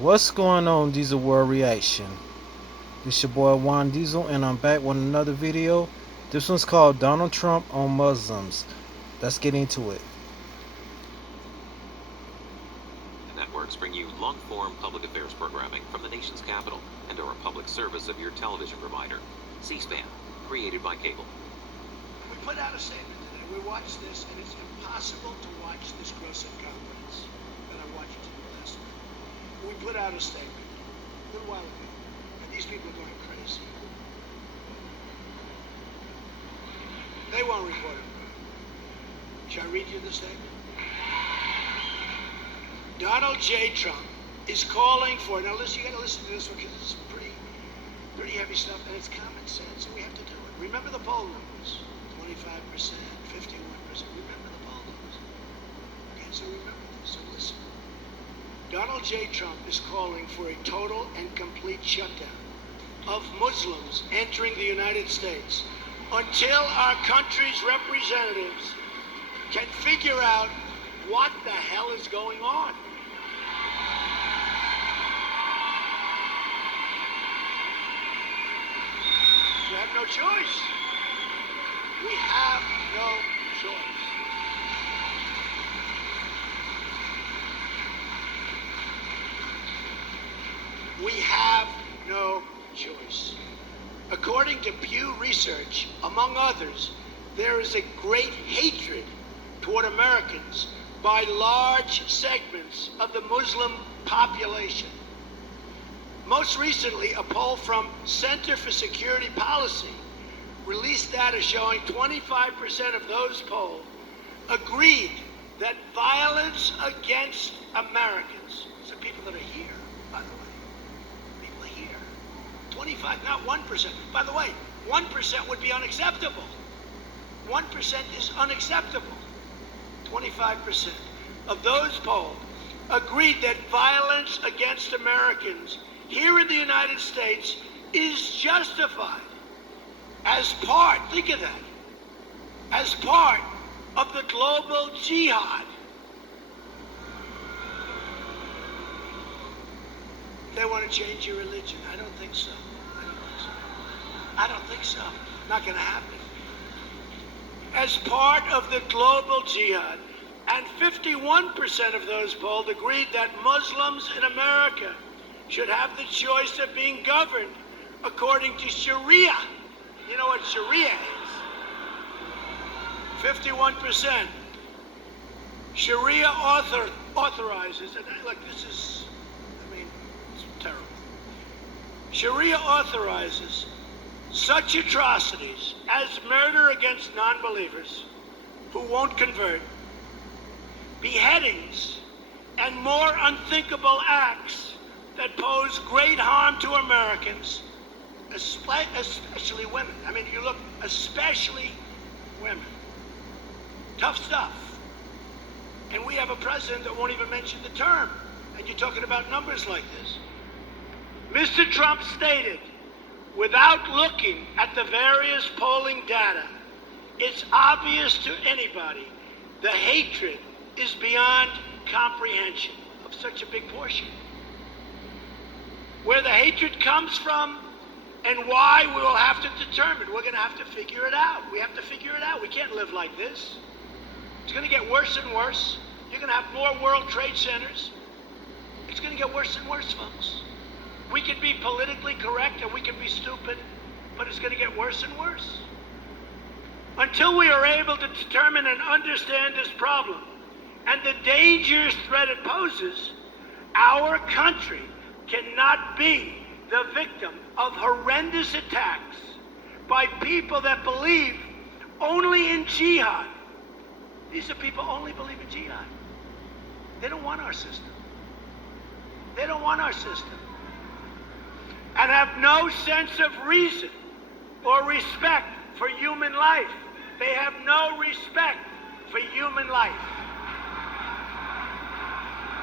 What's going on, Diesel World Reaction? This your boy Juan Diesel, and I'm back with another video. This one's called Donald Trump on Muslims. Let's get into it. Networks bring you long-form public affairs programming from the nation's capital and are a public service of your television provider. C-SPAN, created by cable. We put out a statement today. We watched this, and it's impossible to watch this gross incompetence that I watched last night. We put out a statement a little while ago, and these people are going crazy. They won't report it. Shall I read you the statement? Donald J. Trump is calling for, now listen, you got to listen to this one because it's pretty heavy stuff, and it's common sense, and we have to do it. Remember the poll numbers, 25%, 51%. Remember the poll numbers. Okay, so remember this, so listen. Donald J. Trump is calling for a total and complete shutdown of Muslims entering the United States until our country's representatives can figure out what the hell is going on. We have no choice. We have no choice. We have no choice. According to Pew Research, among others, there is a great hatred toward Americans by large segments of the Muslim population. Most recently, a poll from Center for Security Policy released data showing 25% of those polled agreed that violence against Americans, so people that are here, by the way, people are here, 25, not 1%. By the way, 1% would be unacceptable. 1% is unacceptable. 25% of those polled agreed that violence against Americans here in the United States is justified as part, think of that, as part of the global jihad. They want to change your religion. I don't think so. I don't think so. Not going to happen. As part of the global jihad, and 51% of those polled agreed that Muslims in America should have the choice of being governed according to Sharia. You know what Sharia is? 51%. Sharia authorizes, and look, this is, it's terrible. Sharia authorizes such atrocities as murder against non-believers who won't convert, beheadings, and more unthinkable acts that pose great harm to Americans, especially women. I mean, you look, especially women. Tough stuff. And we have a president that won't even mention the term. And you're talking about numbers like this. Mr. Trump stated, without looking at the various polling data, it's obvious to anybody the hatred is beyond comprehension of such a big portion. Where the hatred comes from and why, we will have to determine. We're going to have to figure it out. We have to figure it out. We can't live like this. It's going to get worse and worse. You're going to have more World Trade Centers. It's going to get worse and worse, folks. We can be politically correct and we can be stupid, but it's going to get worse and worse. Until we are able to determine and understand this problem and the dangerous threat it poses, our country cannot be the victim of horrendous attacks by people that believe only in jihad. These are people who only believe in jihad. They don't want our system. They don't want our system. And have no sense of reason or respect for human life. They have no respect for human life.